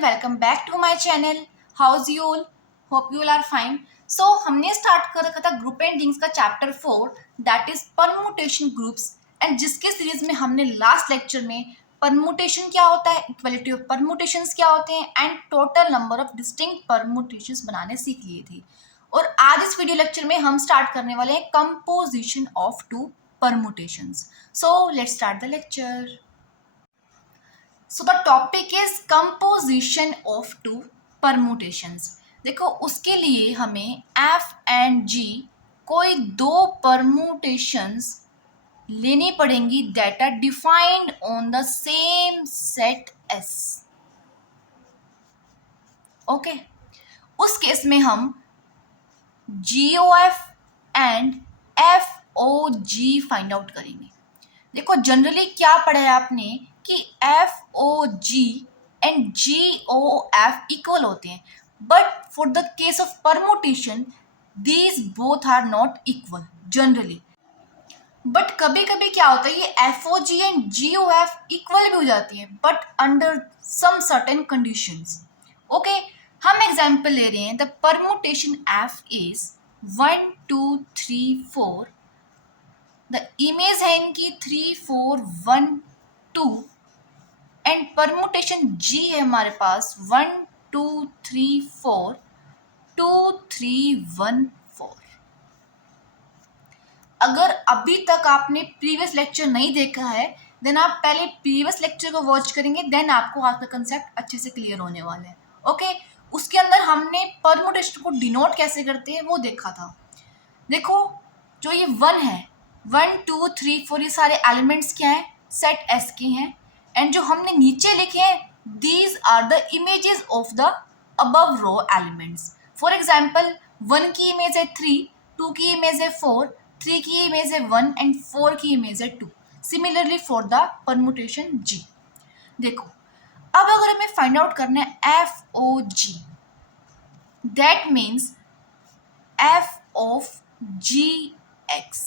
everyone, welcome back to my channel. How's you all? Hope you all are fine. So हमने start कर रखा था group and things का chapter 4 that is permutation groups and जिसके series में हमने last lecture में permutation क्या होता है, इक्वालिटी ऑफ परमुटेशंस क्या होते हैं and total number of distinct permutations बनाने सीख लिए थे। और आज इस वीडियो लेक्चर में हम स्टार्ट करने वाले हैं composition of two permutations. So let's start the lecture. So the topic is composition of two permutations. देखो उसके लिए हमें एफ एंड जी कोई दो परमुटेशंस लेनी पड़ेंगी that are defined on the same set S. Okay, उस केस में हम g O f and f O g find out करेंगे। देखो जनरली क्या पढ़ा है आपने कि f O g and g O f equal होते हैं, but for the case of permutation these both are not equal generally. But कभी कभी क्या होता है, ये f O g and g O f equal भी हो जाती है but under some certain conditions. Okay, हम एग्जाम्पल ले रहे हैं the permutation F is 1 2 3 4। The image है इनकी 3 4 1 2 एंड परमुटेशन जी है हमारे पास 1 2 3 4 2 3 1 4। अगर अभी तक आपने प्रीवियस लेक्चर नहीं देखा है देन आप पहले प्रीवियस लेक्चर को वॉच करेंगे, देन आपको आज का कंसेप्ट अच्छे से क्लियर होने वाला है। ओके, उसके अंदर हमने परमुटेशन को डिनोट कैसे करते हैं वो देखा था। देखो जो ये 1 है, 1 2 3 4 ये सारे एलिमेंट्स क्या हैं, सेट एस के हैं एंड जो हमने नीचे लिखे हैं these are the images of the above row elements. For example 1 की इमेज है 3, 2 की इमेज है 4, 3 की इमेज है 1 एंड 4 की इमेज है 2। Similarly for the permutation G. देखो अब अगर हमें फाइंड आउट करना है F O G, that means F of G X.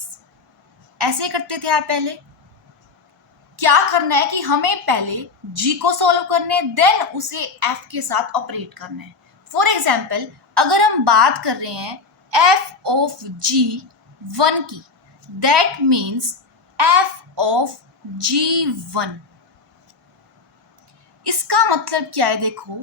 ऐसे करते थे आप पहले। क्या करना है कि हमें पहले g को सॉल्व करना है देन उसे f के साथ ऑपरेट करना है। फॉर एग्जाम्पल अगर हम बात कर रहे हैं f ऑफ g 1 की, that means f of g1। इसका मतलब क्या है, देखो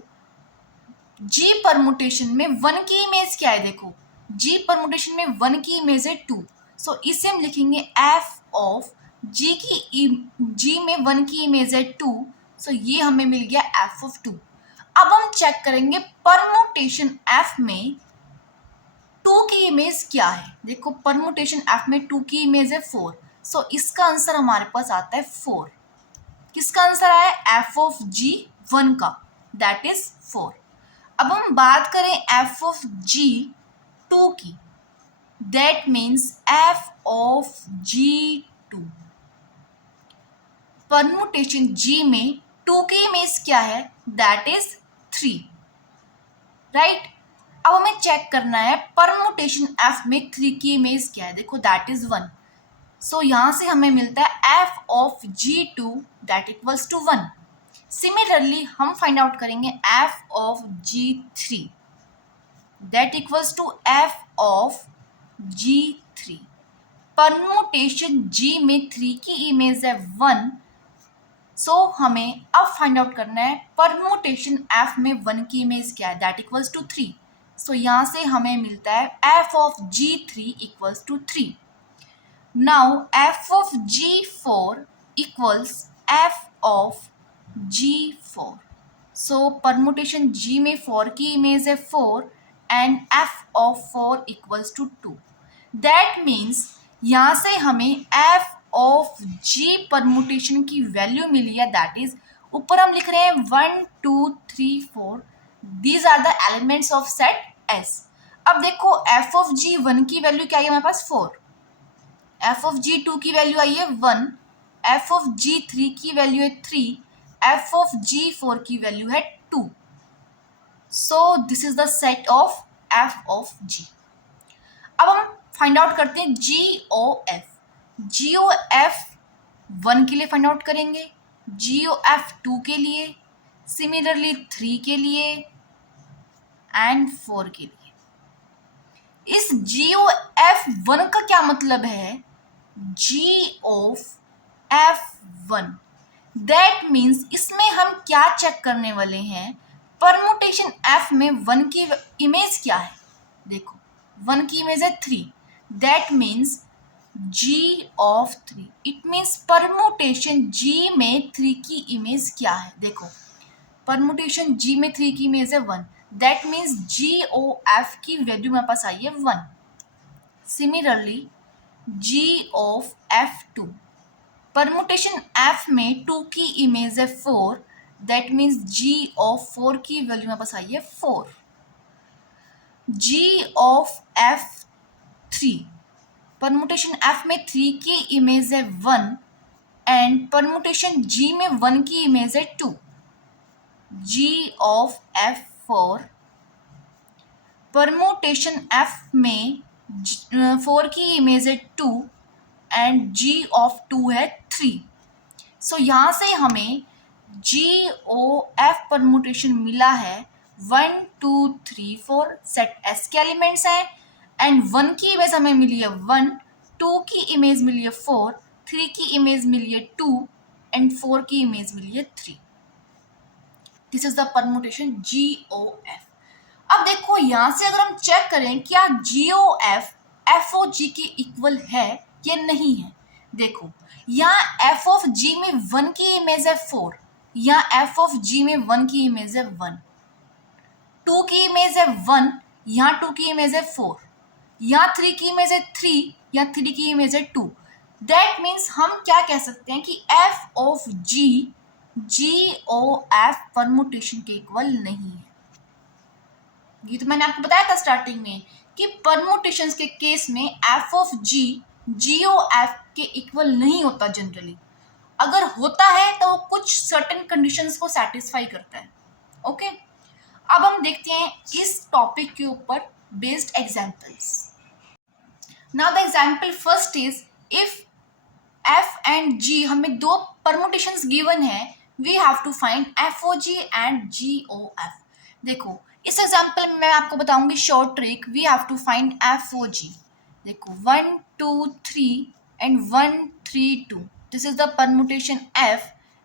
g परमुटेशन में 1 की इमेज क्या है, देखो g परमुटेशन में 1 की इमेज है 2, सो इसे हम लिखेंगे f ऑफ जी में 1 की इमेज है 2, सो ये हमें मिल गया f ऑफ 2। अब हम चेक करेंगे परमुटेशन f में 2 की इमेज क्या है। देखो परमुटेशन f में 2 की इमेज है 4, सो इसका आंसर हमारे पास आता है 4। किसका आंसर आया, f ऑफ g 1 का, दैट इज 4। अब हम बात करें f ऑफ g 2 की, that means f of g2। Permutation g में 2 की इमेज क्या है, दैट इज 3, राइट। अब हमें चेक करना है परमुटेशन एफ में 3 की इमेज क्या है, देखो दैट इज 1, सो यहां से हमें मिलता है F of g2 that equals to 1। Similarly हम फाइंड आउट करेंगे f of g3 that equals to f of g3। Permutation g में 3 की इमेज है 1, सो हमें अब फाइंड आउट करना है परमुटेशन एफ में 1 की इमेज क्या है, दैट इक्वल्स टू 3। सो यहाँ से हमें मिलता है F of g3 equals to 3। Now F of g4 equals F of g4। So permutation g में 4 की इमेज है 4 and F of 4 equals to 2। That means यहाँ से हमें एफ ऑफ जी परमुटेशन की वैल्यू मिली है, दैट इज ऊपर हम लिख रहे हैं 1 2 3 4, these are the elements of set S. अब देखो एफ ऑफ जी 1 की वैल्यू क्या है हमारे पास 4, एफ ऑफ जी 2 की वैल्यू आई है 1, एफ ऑफ जी 3 की वैल्यू है 3, एफ ऑफ जी 4 की वैल्यू है 2। So this is the set of f of g. अब हम फाइंड आउट करते हैं जी ओ एफ। जी ओ एफ 1 के लिए फाइंड आउट करेंगे, जी ओ एफ 2 के लिए, सिमिलरली 3 के लिए एंड 4 के लिए। इस GOF1 का क्या मतलब है? GOF1 दैट मीन्स इसमें हम क्या चेक करने वाले हैं? परमुटेशन F में 1 की इमेज क्या है? देखो 1 की इमेज है 3, that means G(3). It means permutation G में 3 की इमेज क्या है? देखो परमुटेशन G में 3 की इमेज है 1, दैट मीन्स GOF की वैल्यू मेरे पास आई है 1। सिमिलरली GOF2 परमुटेशन F में 2 की इमेज है 4, दैट मीन्स GOF4 की वैल्यू मेरे पास आई है 4। GOF3 परमुटेशन F में 3 की इमेज है 1 एंड परमुटेशन G में 1 की इमेज है 2। GOF4 परमुटेशन F में 4 की इमेज है 2 एंड GOF2 है 3। सो यहाँ से हमें GOF परमुटेशन मिला है 1 2 3 4 सेट S के एलिमेंट्स हैं एंड 1 की इमेज हमें मिली है 1, 2 की इमेज मिली है 4, 3 की इमेज मिली है 2 एंड 4 की इमेज मिली है 3। This is the permutation GOF। अब देखो यहाँ से अगर हम चेक करें क्या GOF FOG के इक्वल है या नहीं है। देखो यहाँ f ऑफ g में 1 की इमेज है 4, यहाँ f ऑफ g में 1 की इमेज है 1, 2 की इमेज है 1, यहाँ 2 की इमेज है 4, यहाँ 3 की इमेज है 3, यहाँ 3 की इमेज है 2। दैट मीन्स हम क्या कह सकते हैं कि f of g GOF permutation के इक्वल नहीं है। ये तो मैंने आपको बताया था स्टार्टिंग में कि परमुटेशंस के केस में f ऑफ g GOF के इक्वल नहीं होता जनरली। अगर होता है तो वो कुछ सर्टेन कंडीशंस को सेटिस्फाई करता है। ओके, अब हम देखते हैं इस टॉपिक के ऊपर based examples. Now the example first is if f and g हमें दो परमुटेशंस गिवन है, we have to find FOG and GOF। देखो इस एग्जांपल में मैं आपको बताऊंगी short trick. We have to find FOG। देखो 1 2 3 एंड 1 3 2, this is the permutation F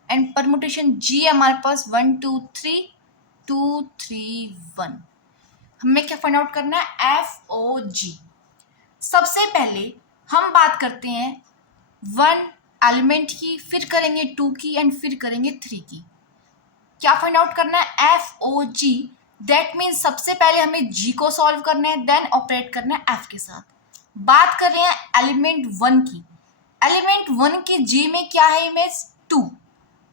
and permutation G हमारे पास 1 2 3 2 3 1। हमें क्या फाइंड आउट करना है? FOG। सबसे पहले हम बात करते हैं 1 एलिमेंट की, फिर करेंगे 2 की एंड फिर करेंगे 3 की। क्या फाइंड आउट करना है? FOG। दैट मीन्स सबसे पहले हमें G को सॉल्व करना है, देन ऑपरेट करना है F के साथ। बात कर रहे हैं एलिमेंट 1 की। एलिमेंट 1 की G में क्या है इमेज? 2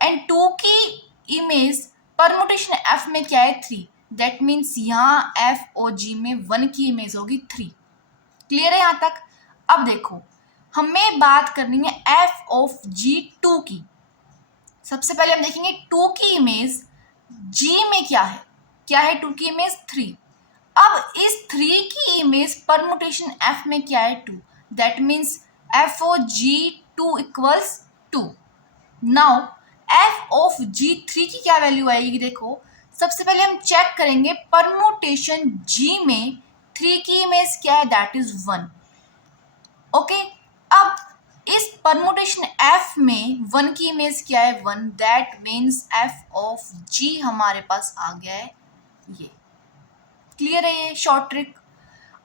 एंड 2 की इमेज परमुटेशन F में क्या है? 3। दैट मीन्स यहाँ FOG में 1 की इमेज होगी 3। क्लियर है यहाँ तक? अब देखो हमें बात करनी है F ऑफ G 2 की। सबसे पहले हम देखेंगे 2 की इमेज G में क्या है? क्या है 2 की इमेज? 3। अब इस 3 की इमेज परमुटेशन F में क्या है? 2। That means FOG2 equals 2। Now F of G3 की क्या वैल्यू आएगी? देखो सबसे पहले हम चेक करेंगे परमुटेशन G में 3 की इमेज क्या है? That is 1। ओके, अब इस परमुटेशन F में 1 की इमेज क्या है? 1। That means F of G हमारे पास आ गया है ये। क्लियर है ये शॉर्ट ट्रिक?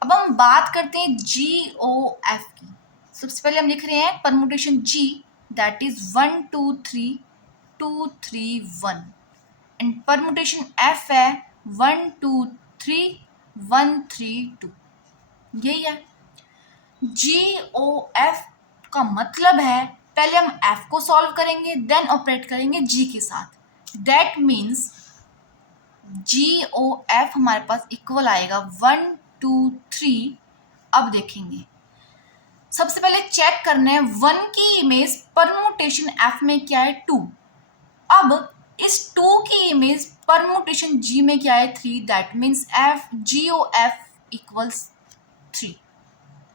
अब हम बात करते हैं GOF की। सबसे पहले हम लिख रहे हैं permutation G that is 1 2 3 2 3 1 and permutation F है 1 2 3 1 3 2। यही है GOF का मतलब है पहले हम F को सॉल्व करेंगे देन ऑपरेट करेंगे G के साथ। दैट मीन्स GOF हमारे पास इक्वल आएगा 1 2 3। अब देखेंगे सबसे पहले चेक करना है 1 की इमेज परमुटेशन F में क्या है? 2। अब इस 2 की इमेज परमुटेशन G में क्या है? 3। That means GOF equals 3।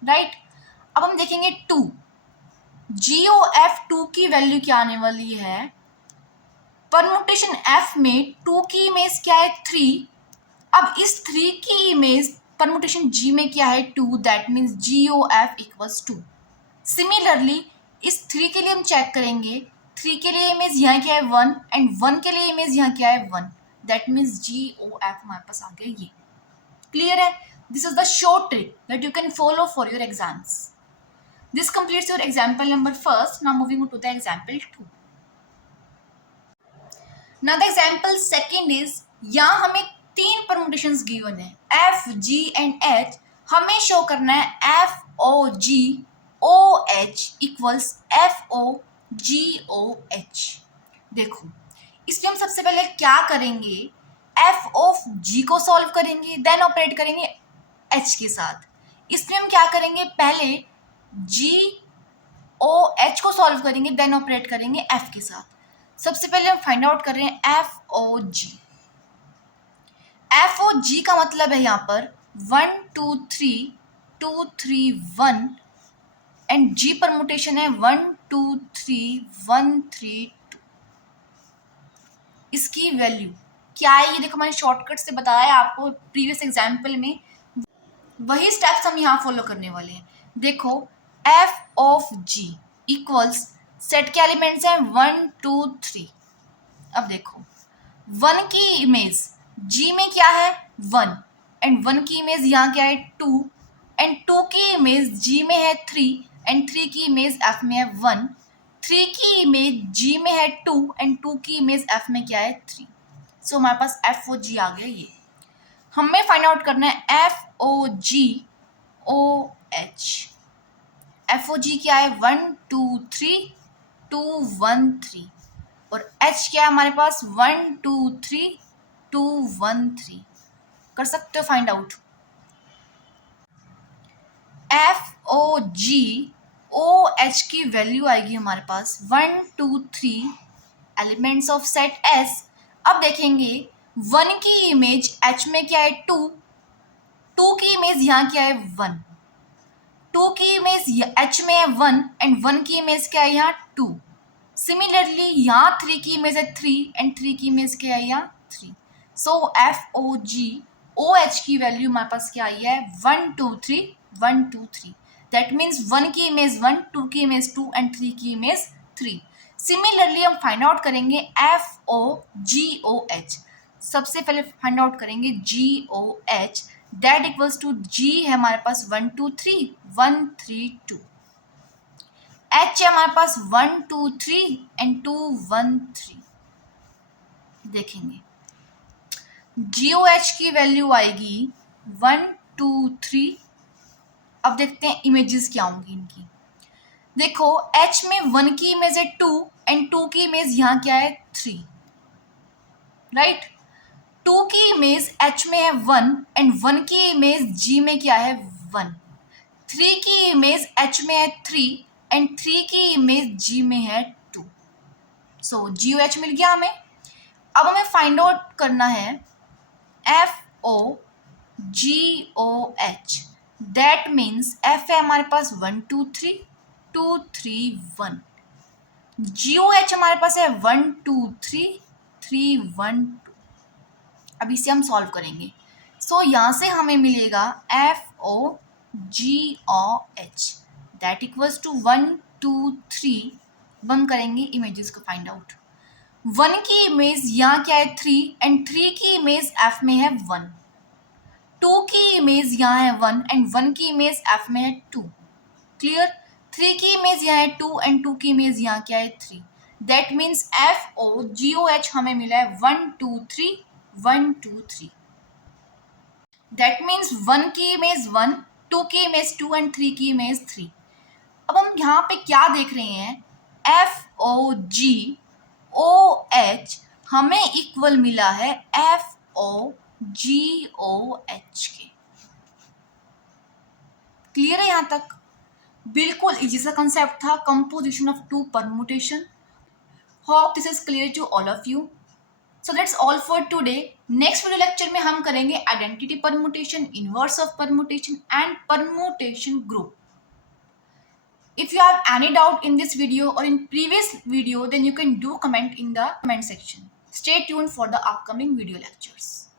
Right, अब हम देखेंगे 2। GOF 2 की वैल्यू क्या आने वाली है? परमुटेशन एफ में 2 की इमेज क्या है 3। अब इस 3 की इमेज परमुटेशन जी में क्या है 2, that means G O F equals 2। Similarly इस 3 के लिए हम चेक करेंगे, 3 के लिए इमेज यहाँ क्या है 1 एंड 1 के लिए इमेज यहाँ क्या है 1, that means G O F हमारे पास आ गया ये। क्लियर है? This is the short trick that you can follow for your exams. This completes your example number first. Now moving on to the example 2. Now the example second is, यहाँ हमें 3 permutations given है F, G and H। हमें show करना है F O G O H equals F O G O H। देखो इसमें हम सबसे पहले क्या करेंगे, F of G को सॉल्व करेंगे, देन ऑपरेट करेंगे H के साथ। इसमें हम क्या करेंगे, पहले G O H को सॉल्व करेंगे, देन ऑपरेट करेंगे F के साथ। सबसे पहले हम फाइंड आउट कर रहे हैं F O G। F O G का मतलब है यहाँ पर 1 2 3 2 3 1 एंड G परमुटेशन है 1 2 3 1 3 2। इसकी वैल्यू क्या है ये देखो, मैंने शॉर्टकट से बताया है आपको प्रीवियस एग्जाम्पल में, वही स्टेप्स हम यहाँ फॉलो करने वाले हैं। देखो F of G equals set के एलिमेंट्स हैं 1 2 3। अब देखो 1 की इमेज G में क्या है 1 एंड 1 की इमेज यहाँ क्या है 2 एंड 2 की इमेज G में है 3 एंड 3 की इमेज F में है 1। 3 की इमेज G में है 2 एंड 2 की इमेज F में क्या है 3। सो हमारे पास F O G आ गया ये। हमें फाइंड आउट करना है F O G O H। F O G क्या है 1 2 3 2 1 3 और H क्या है हमारे पास 1 2 3 2 1 3। कर सकते हो find out. F O G O H की वैल्यू आएगी हमारे पास 1 2 3 एलिमेंट्स ऑफ सेट S। अब देखेंगे 1 की इमेज H में क्या है 2, 2 की इमेज यहाँ क्या है 1, 2 की इमेज H में है 1 एंड 1 की इमेज क्या है यहाँ 2। सिमिलरली यहाँ 3 की इमेज है 3 एंड 3 की इमेज क्या है यहाँ 3। सो F O G O H की वैल्यू हमारे पास क्या आई है 1 2 3 1 2 3। दैट मीन्स 1 की इमेज 1, 2 की इमेज 2 एंड 3 की इमेज 3। सिमिलरली हम फाइंड आउट करेंगे F O G O H। सबसे पहले फाइंड आउट करेंगे G O H, that equals to G है हमारे पास 1 2 3 1 3 2। H है हमारे पास 1 2 3 एंड 2 1 3। देखेंगे GOH की वैल्यू आएगी 1 2 3। अब देखते हैं इमेजेस क्या होंगी इनकी। देखो H में 1 की इमेज है 2 एंड 2 की इमेज यहाँ क्या है 3, राइट। 2 की इमेज H में है 1 एंड 1 की इमेज G में क्या है 1। 3 की इमेज H में है 3 एंड 3 की इमेज G में है 2। सो GOH मिल गया हमें। अब हमें फाइंड आउट करना है F O G O H। That means F है हमारे पास 1 2 3 2 3 1। GOH हमारे पास है 1 2 3 3 1 2। अब इसे हम सॉल्व करेंगे। सो यहाँ से हमें मिलेगा F O G O H that equals to 1 2 3। अब हम करेंगे इमेजेस को फाइंड आउट। 1 की इमेज यहाँ क्या है 3 एंड 3 की इमेज F में है 1। 2 की इमेज यहाँ है 1 एंड 1 की इमेज F में है 2। क्लियर। 3 की इमेज यहाँ है 2 एंड 2 की इमेज यहाँ क्या है 3। That means F O G O H हमें मिला है 1 2 3 1 2 3। दैट मीन्स 1 की इमेज 1, 2 की इमेज 2 एंड 3 की इमेज 3। अब हम यहाँ पे क्या देख रहे हैं, F O G O H हमें इक्वल मिला है F O G O H के। क्लियर है यहाँ तक? बिल्कुल इजी सा कंसेप्ट था, composition of 2 permutation. Hope this is clear to all of you. So that's all for today. Next video lecture में हम करेंगे identity permutation, inverse of permutation and permutation group. If you have any doubt in this video or in previous video, then you can do comment in the comment section. Stay tuned for the upcoming video lectures.